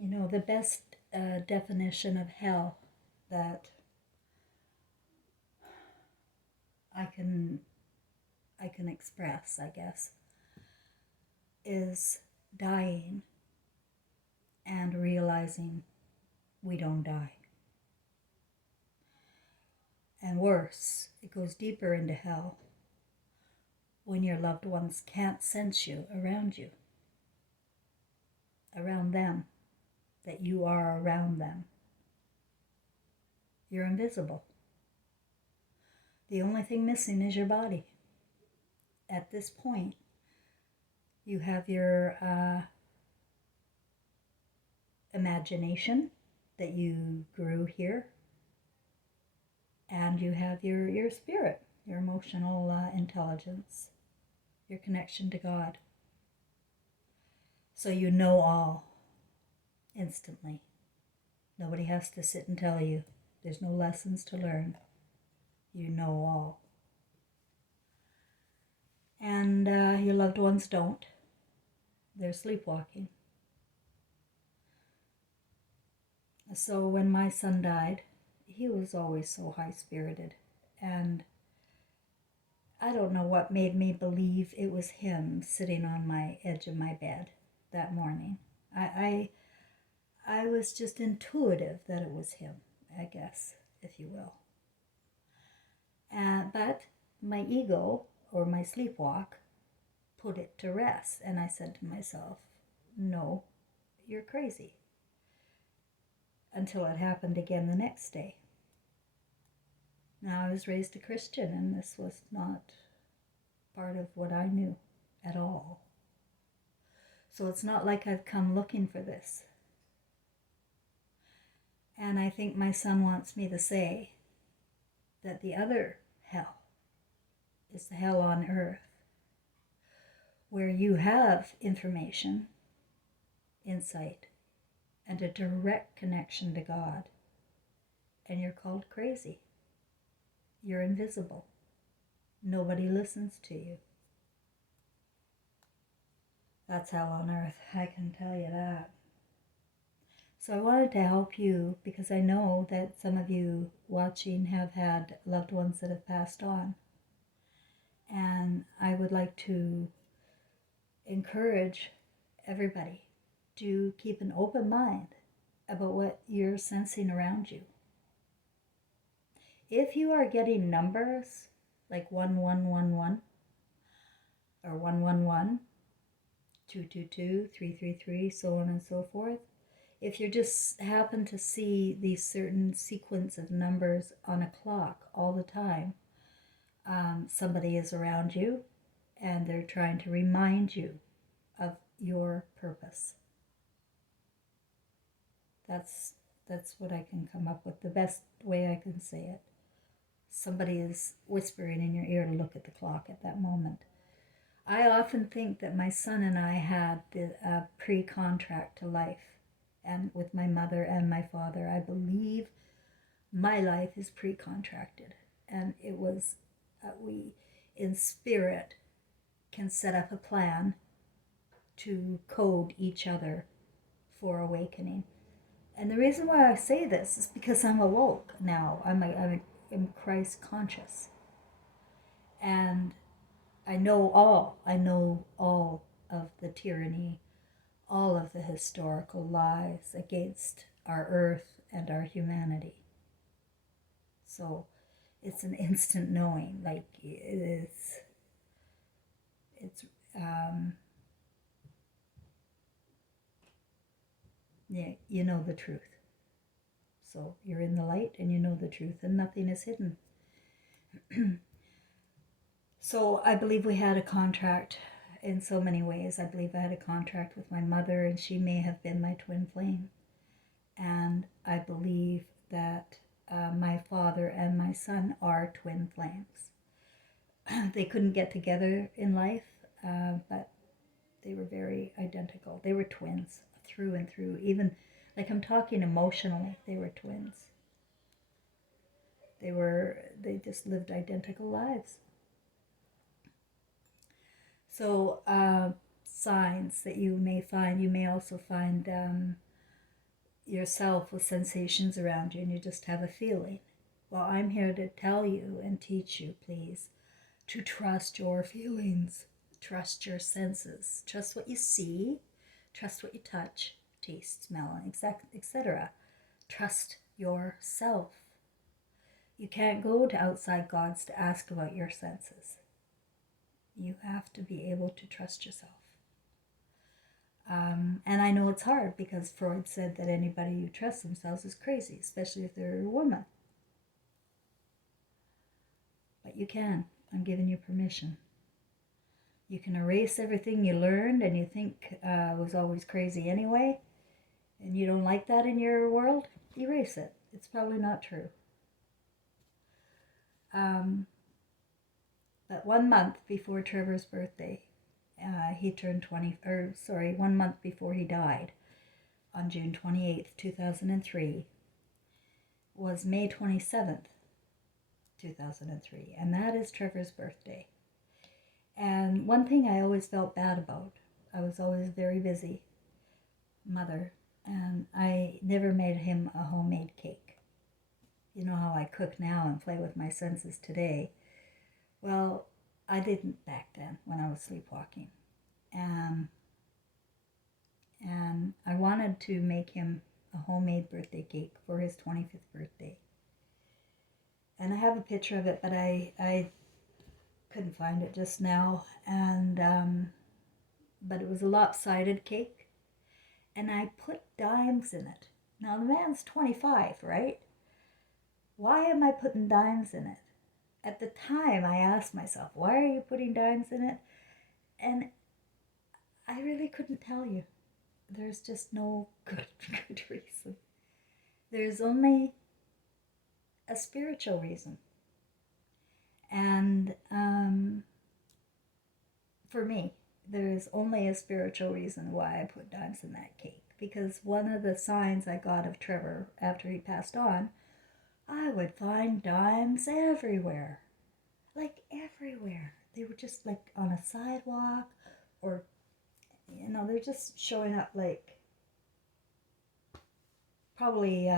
You know, the best definition of hell that I can I can express, I guess, is dying and realizing we don't die. And worse, it goes deeper into hell when your loved ones can't sense you, around them, that you are around them. You're invisible. The only thing missing is your body. At this point, you have your imagination that you grew here, and you have your spirit, your emotional intelligence, your connection to God. So you know all instantly. Nobody has to sit and tell you. There's no lessons to learn. You know all. And your loved ones don't. They're sleepwalking. So when my son died, he was always so high-spirited. And I don't know what made me believe it was him sitting on my edge of my bed that morning. I was just intuitive that it was him, I guess, if you will. But my ego, or my sleepwalk, put it to rest. And I said to myself, no, you're crazy. Until it happened again the next day. Now, I was raised a Christian, and this was not part of what I knew at all. So it's not like I've come looking for this. And I think my son wants me to say that the other hell is the hell on earth, where you have information, insight, and a direct connection to God, and you're called crazy. You're invisible. Nobody listens to you. That's hell on earth, I can tell you that. So I wanted to help you because I know that some of you watching have had loved ones that have passed on. And I would like to encourage everybody to keep an open mind about what you're sensing around you. If you are getting numbers like 1111 or 111, 222, 333, so on and so forth, if you just happen to see these certain sequence of numbers on a clock all the time, somebody is around you and they're trying to remind you of your purpose. That's what I can come up with, the best way I can say it. Somebody is whispering in your ear to look at the clock at that moment. I often think that my son and I had the pre-contract to life, and with my mother and my father. I believe my life is pre-contracted, and it was we in spirit can set up a plan to code each other for awakening. And the reason why I say this is because I'm awoke now. I'm Christ conscious, and I know all of the tyranny, all of the historical lies against our earth and our humanity. So it's an instant knowing, like it's yeah, you know the truth. So you're in the light and you know the truth, and nothing is hidden. So I believe we had a contract in so many ways. I believe I had a contract with my mother, and she may have been my twin flame. And I believe that my father and my son are twin flames. They couldn't get together in life, but they were very identical. They were twins through and through. Even, like, I'm talking emotionally, they were twins. They just lived identical lives. So signs that you may find, you may also find yourself with sensations around you and you just have a feeling. Well, I'm here to tell you and teach you, please, to trust your feelings, trust your senses, trust what you see, trust what you touch, taste, smell, etc. Trust yourself. You can't go to outside gods to ask about your senses. You have to be able to trust yourself. And I know it's hard because Freud said that anybody who trusts themselves is crazy, especially if they're a woman. But you can. I'm giving you permission. You can erase everything you learned and you think was always crazy anyway, and you don't like that in your world, erase it. It's probably not true. But 1 month before Trevor's birthday, he turned 1 month before he died, on June 28th, 2003, was May 27th, 2003, and that is Trevor's birthday. And one thing I always felt bad about, I was always very busy mother, and I never made him a homemade cake. You know how I cook now and play with my senses today. Well, I didn't back then when I was sleepwalking. And I wanted to make him a homemade birthday cake for his 25th birthday. And I have a picture of it, but I couldn't find it just now. And but it was a lopsided cake, and I put dimes in it. Now the man's 25, right? Why am I putting dimes in it? At the time, I asked myself, why are you putting dimes in it? And I really couldn't tell you. There's just no good reason. There's only a spiritual reason. And for me, there's only a spiritual reason why I put dimes in that cake. Because one of the signs I got of Trevor after he passed on, I would find dimes everywhere. Like everywhere. They were just like on a sidewalk, or, you know, they're just showing up like probably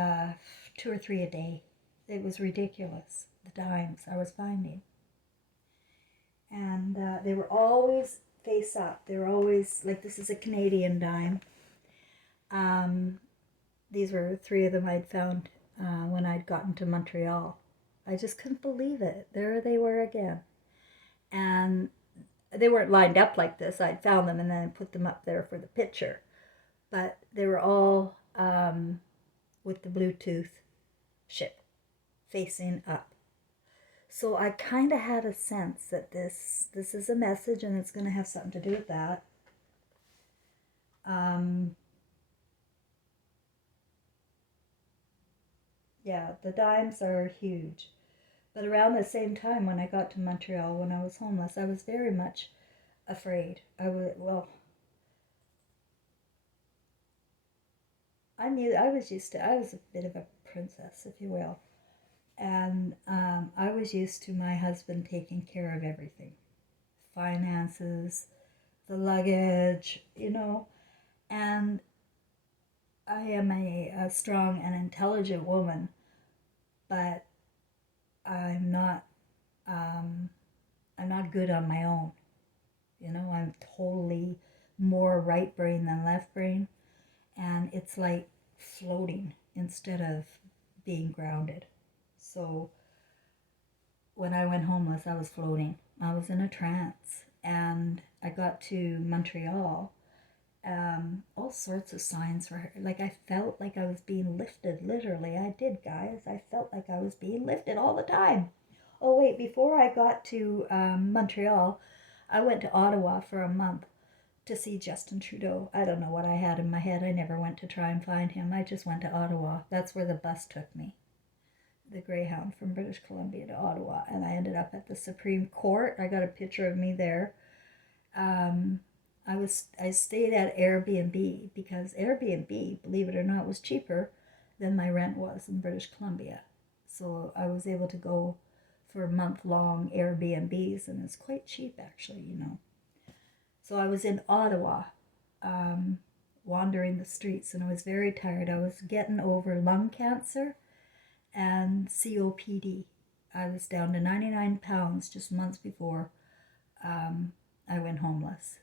2 or 3 a day. It was ridiculous, the dimes I was finding. And they were always face up. They were always, like, this is a Canadian dime. These were 3 of them I'd found when I'd gotten to Montreal. I just couldn't believe it. There they were again. And they weren't lined up like this. I'd found them and then put them up there for the picture. But they were all with the Bluetooth chip facing up. So I kind of had a sense that this is a message and it's going to have something to do with that. Yeah, the dimes are huge. But around the same time when I got to Montreal, when I was homeless, I was very much afraid. I was a bit of a princess, if you will. And I was used to my husband taking care of everything. Finances, the luggage, you know. And I am a strong and intelligent woman, but I'm not good on my own. You know, I'm totally more right brain than left brain. And it's like floating instead of being grounded. So when I went homeless, I was floating. I was in a trance. And I got to Montreal. All sorts of signs were, like, I felt like I was being lifted. Literally, I did, guys. I felt like I was being lifted all the time. Oh, wait, before I got to Montreal, I went to Ottawa for a month to see Justin Trudeau. I don't know what I had in my head. I never went to try and find him. I just went to Ottawa. That's where the bus took me. The Greyhound from British Columbia to Ottawa. And I ended up at the Supreme Court. I got a picture of me there. I stayed at Airbnb because Airbnb, believe it or not, was cheaper than my rent was in British Columbia. So I was able to go for month-long Airbnbs, and it's quite cheap actually, you know. So I was in Ottawa, wandering wandering the streets, and I was very tired. I was getting over lung cancer and COPD. I was down to 99 pounds just months before I went homeless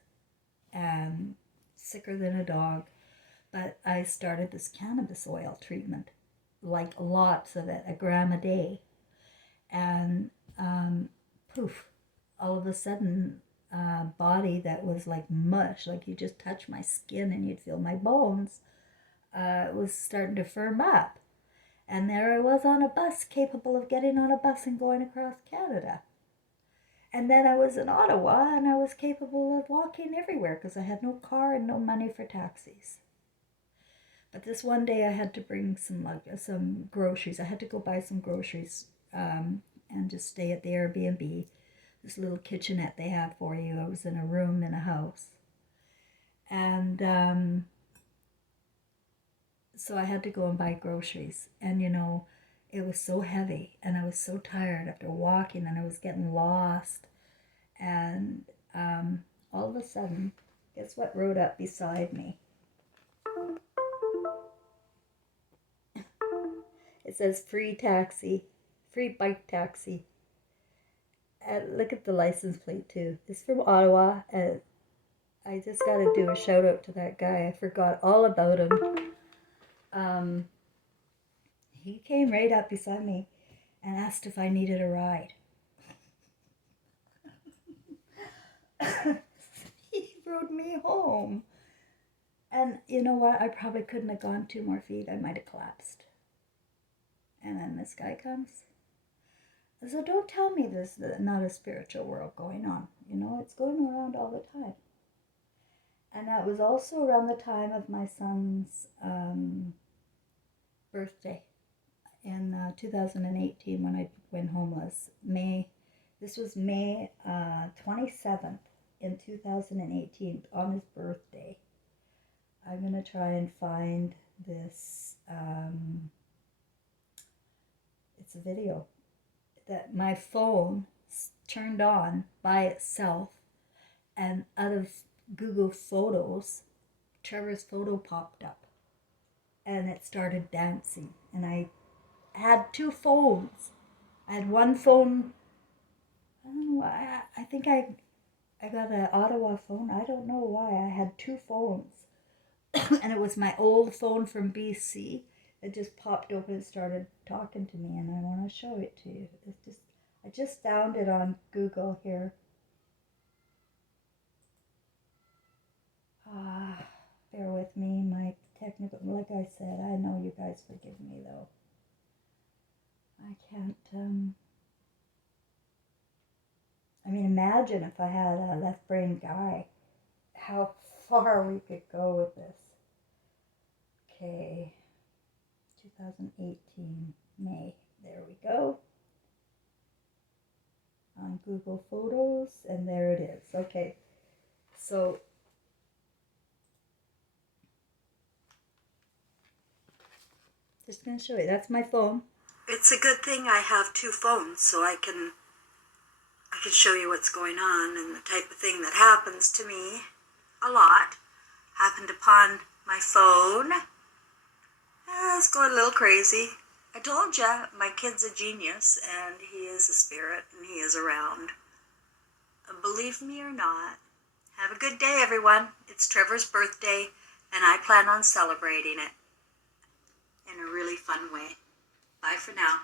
and sicker than a dog. But I started this cannabis oil treatment, like lots of it, a gram a day. And poof, all of a sudden, body that was like mush, like you just touch my skin and you'd feel my bones, was starting to firm up. And there I was on a bus, capable of getting on a bus and going across Canada. And then I was in Ottawa and I was capable of walking everywhere because I had no car and no money for taxis. But this one day I had to bring some groceries. I had to go buy some groceries and just stay at the Airbnb, this little kitchenette they have for you. I was in a room in a house. And so I had to go and buy groceries. And, it was so heavy and I was so tired after walking and I was getting lost. And all of a sudden, guess what rode up beside me? It says free taxi, free bike taxi. And look at the license plate too. It's from Ottawa. And I just got to do a shout out to that guy. I forgot all about him. He came right up beside me and asked if I needed a ride. He rode me home. And you know what? I probably couldn't have gone 2 more feet. I might have collapsed. And then this guy comes. So don't tell me there's not a spiritual world going on. It's going around all the time. And that was also around the time of my son's birthday in 2018 when I went homeless. This was May 27th in 2018 on his birthday. I'm going to try and find this. It's a video that my phone turned on by itself, and out of Google Photos, Trevor's photo popped up and it started dancing. And I had 2 phones. I had one phone, I don't know, I think I got an Ottawa phone. I don't know why. I had 2 phones. And it was my old phone from BC. It just popped open and started talking to me, and I want to show it to you. I just found it on Google here. Bear with me, my technical, like I said, I know you guys forgive me though. I can't, imagine if I had a left brain guy, how far we could go with this. Okay, 2018, May, there we go. On Google Photos, and there it is. Okay, so just going to show you. That's my phone. It's a good thing I have 2 phones, so I can show you what's going on, and the type of thing that happens to me a lot happened upon my phone. It's going a little crazy. I told ya, my kid's a genius, and he is a spirit, and he is around. Believe me or not, have a good day, everyone. It's Trevor's birthday, and I plan on celebrating it in a really fun way. Bye for now.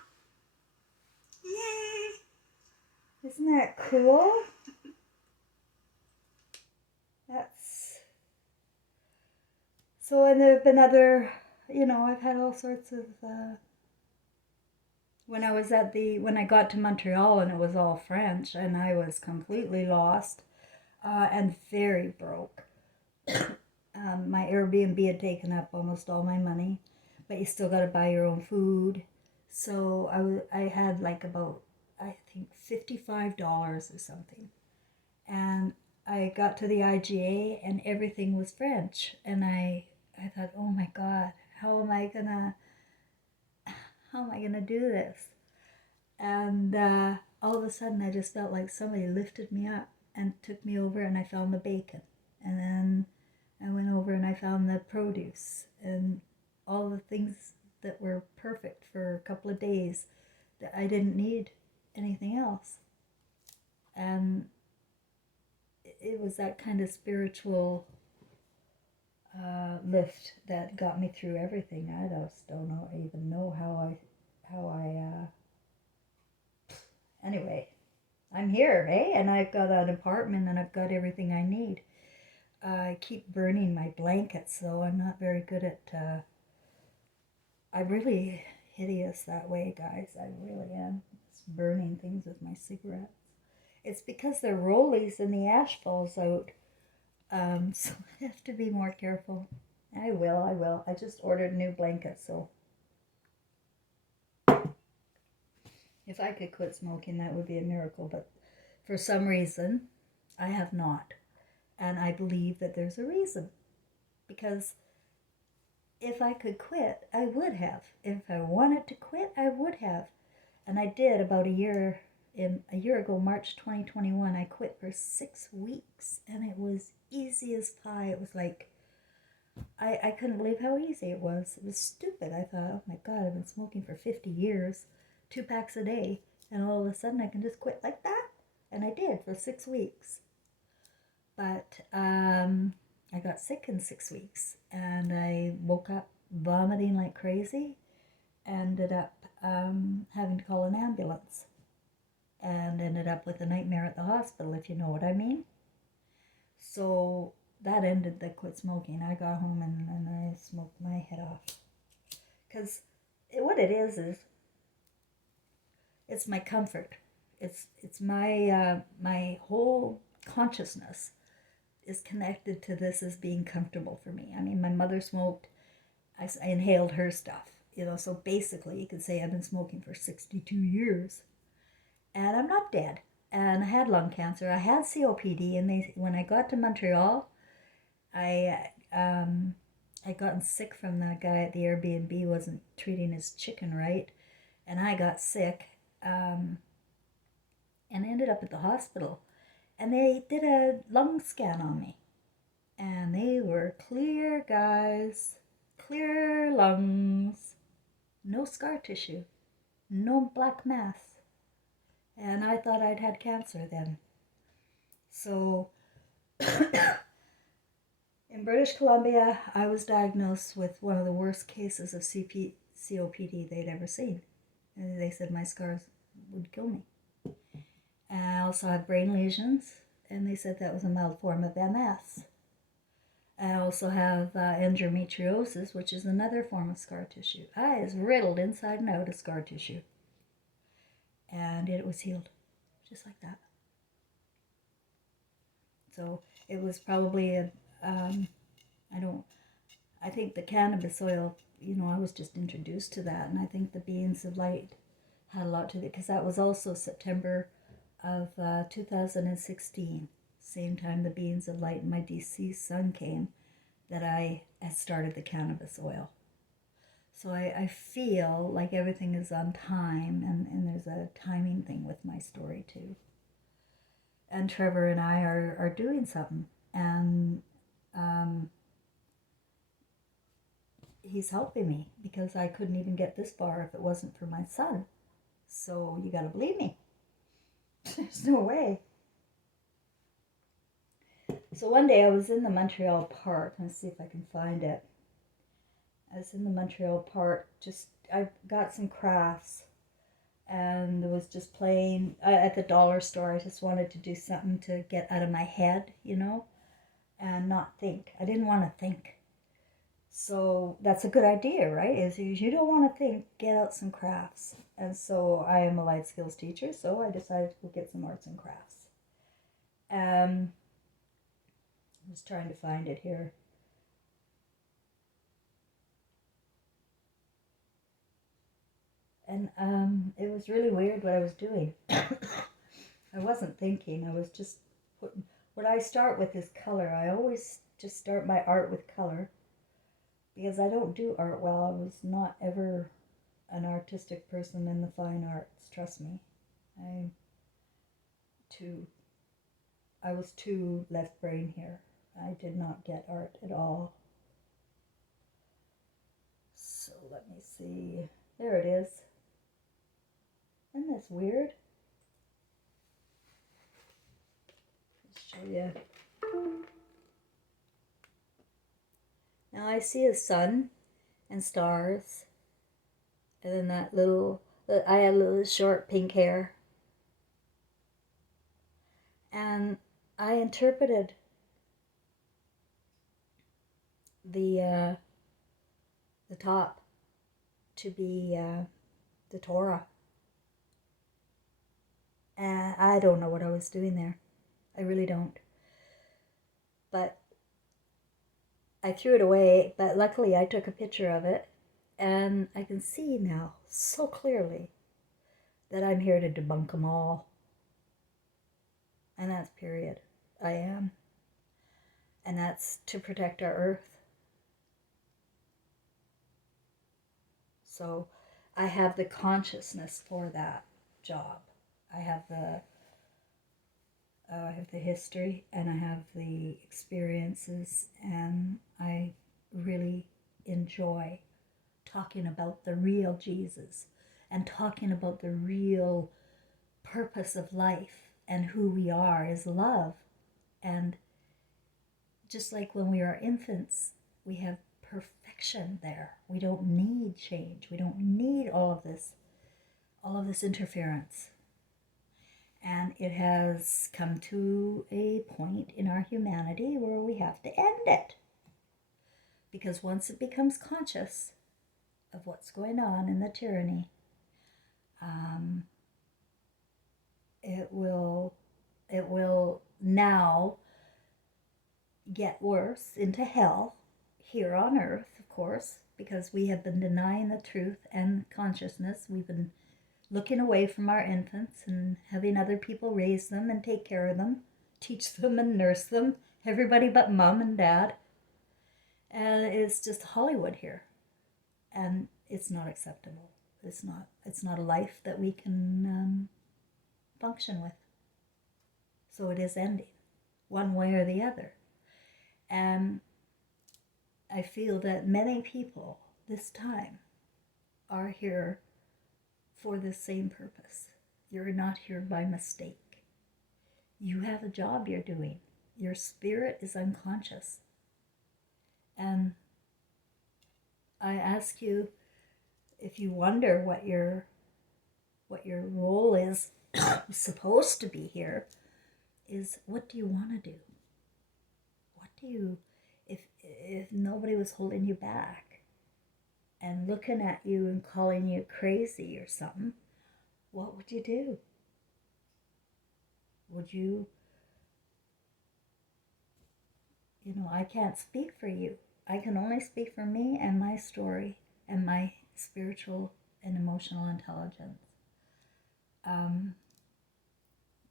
Yay! Isn't that cool? So, and there have been other, I've had all sorts of, when I got to Montreal and it was all French and I was completely lost and very broke. My Airbnb had taken up almost all my money, but you still got to buy your own food. So I had like about, I think, $55 or something. And I got to the IGA and everything was French. And I thought, oh my God, how am I gonna do this? And all of a sudden I just felt like somebody lifted me up and took me over, and I found the bacon. And then I went over and I found the produce and all the things that were perfect for a couple of days, that I didn't need anything else. And it was that kind of spiritual lift that got me through everything. I just don't even know how I anyway, I'm here, eh? And I've got an apartment and I've got everything I need. I keep burning my blankets, though. I'm not very good at. I'm really hideous that way, guys. I really am. Just burning things with my cigarettes. It's because they're rollies and the ash falls out. So I have to be more careful. I will. I just ordered new blankets, so if I could quit smoking, that would be a miracle. But for some reason, I have not. And I believe that there's a reason. Because if I could quit, I would have. If I wanted to quit, I would have. And I did about a year ago, March 2021. I quit for 6 weeks, and it was easy as pie. It was like, I couldn't believe how easy it was. It was stupid. I thought, oh my God, I've been smoking for 50 years, 2 packs a day, and all of a sudden I can just quit like that. And I did for 6 weeks. But I got sick in 6 weeks, and I woke up vomiting like crazy, ended up having to call an ambulance, and ended up with a nightmare at the hospital, if you know what I mean. So that ended the quit smoking. I got home and I smoked my head off. Because what it is it's my comfort. It's my my whole consciousness is connected to this as being comfortable for me. I mean, my mother smoked. I inhaled her stuff, so basically you could say I've been smoking for 62 years. And I'm not dead. And I had lung cancer. I had COPD, and when I got to Montreal, I gotten sick from that guy at the Airbnb wasn't treating his chicken right, and I got sick, and ended up at the hospital. And they did a lung scan on me. And they were clear, guys. Clear lungs. No scar tissue. No black mass. And I thought I'd had cancer then. So, in British Columbia, I was diagnosed with one of the worst cases of COPD they'd ever seen. And they said my scars would kill me. And I also had brain lesions, and they said that was a mild form of MS. I also have endometriosis, which is another form of scar tissue. I was riddled inside and out of scar tissue. And it was healed, just like that. So it was probably I think the cannabis oil, I was just introduced to that, and I think the beings of light had a lot to do, because that was also September of 2016, same time the beings of light and my deceased son came, that I had started the cannabis oil. So I feel like everything is on time, and there's a timing thing with my story too. And Trevor and I are doing something, and he's helping me, because I couldn't even get this far if it wasn't for my son. So you gotta believe me. There's no way. So one day I was in the Montreal park. Let's see if I can find it. I was in the Montreal park. I got some crafts, and was just playing at the dollar store. I just wanted to do something to get out of my head, and not think. I didn't want to think. So that's a good idea, right? Is you don't want to think, get out some crafts. And so I am a life skills teacher, so I decided to go get some arts and crafts. I was trying to find it here. And it was really weird what I was doing. I wasn't thinking. I was just putting. What I start with is color. I always just start my art with color, because I don't do art well. I was not ever an artistic person in the fine arts. Trust me. I was too left brain here. I did not get art at all. So let me see. There it is. Isn't this weird? Let's show you. Now I see a sun and stars, and then that little, I had a little short pink hair. And I interpreted the top to be the Torah. And I don't know what I was doing there. I really don't. But I threw it away, but luckily I took a picture of it, and I can see now so clearly that I'm here to debunk them all. And that's period. I am. And that's to protect our earth. So I have the consciousness for that job. I have the history, and I have the experiences, and I really enjoy talking about the real Jesus and talking about the real purpose of life and who we are is love. And just like when we are infants, we have perfection there. We don't need change. We don't need all of this interference. And it has come to a point in our humanity where we have to end it. Because once it becomes conscious of what's going on in the tyranny, it will now get worse into hell here on earth, of course, because we have been denying the truth and consciousness. We've been looking away from our infants and having other people raise them and take care of them, teach them and nurse them, everybody but mom and dad. And it's just Hollywood here. And it's not acceptable. It's not a life that we can function with. So it is ending, one way or the other. And I feel that many people this time are here for the same purpose. You're not here by mistake. You have a job you're doing. Your spirit is unconscious. And I ask you, if you wonder what your role is supposed to be here, is what do you want to do? What do you, if nobody was holding you back and looking at you and calling you crazy or something, what would you do? Would you, I can't speak for you. I can only speak for me and my story and my spiritual and emotional intelligence.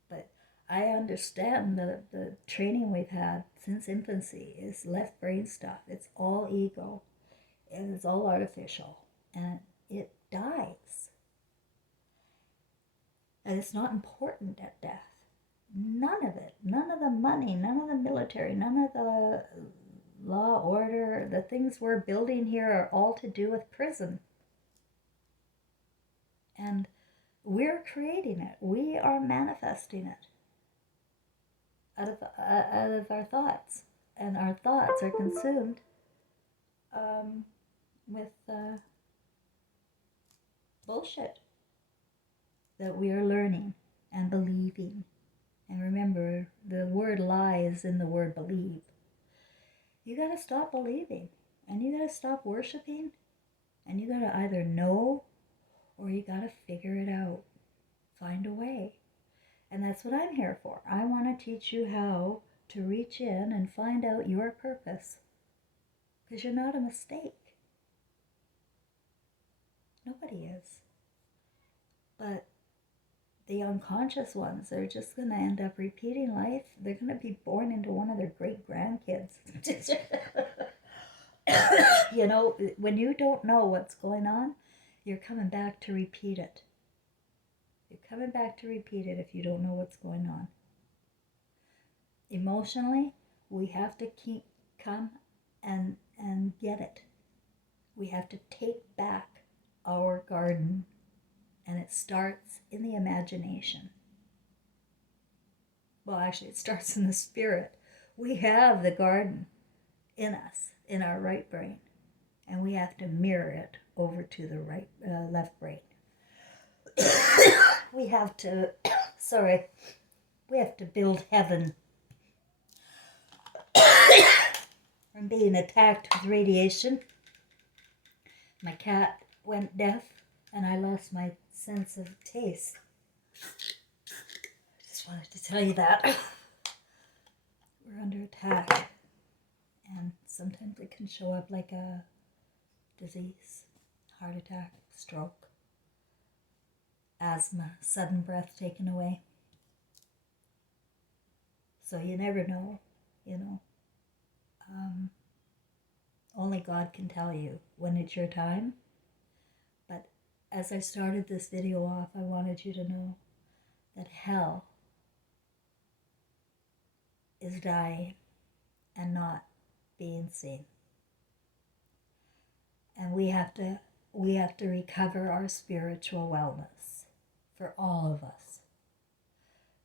But I understand the training we've had since infancy is left brain stuff. It's all ego. It's all artificial. And it dies. And it's not important at death. None of it. None of the money, none of the military, none of the law, order, the things we're building here are all to do with prison. And we're creating it. We are manifesting it out of our thoughts. And our thoughts are consumed with bullshit that we are learning and believing. And remember, the word lie is in the word believe. You got to stop believing, and you got to stop worshiping, and you got to either know or you got to figure it out. Find a way. And that's what I'm here for. I want to teach you how to reach in and find out your purpose. Because you're not a mistake. Nobody is. But the unconscious ones, they're just going to end up repeating life. They're going to be born into one of their great grandkids. When you don't know what's going on, you're coming back to repeat it. You're coming back to repeat it if you don't know what's going on. Emotionally, We have to come and get it. We have to take back our garden, and it starts in the imagination. Well, actually, it starts in the spirit. We have the garden in us, in our right brain, and we have to mirror it over to the left brain. We have to, we have to build heaven. I'm being attacked with radiation. My cat went deaf, and I lost my sense of taste. I just wanted to tell you that. We're under attack, and sometimes it can show up like a disease, heart attack, stroke, asthma, sudden breath taken away. So you never know, you know. Only God can tell you when it's your time. But as I started this video off, I wanted you to know that hell is dying and not being seen. And we have to recover our spiritual wellness for all of us.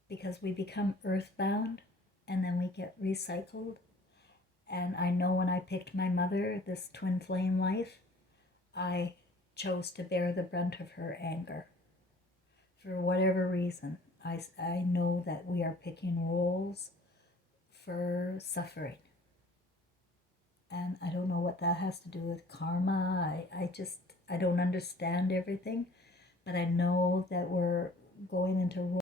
Because we become earthbound and then we get recycled. And I know when I picked my mother, this twin flame life, I chose to bear the brunt of her anger. For whatever reason, I know that we are picking roles for suffering. And I don't know what that has to do with karma. I don't understand everything. But I know that we're going into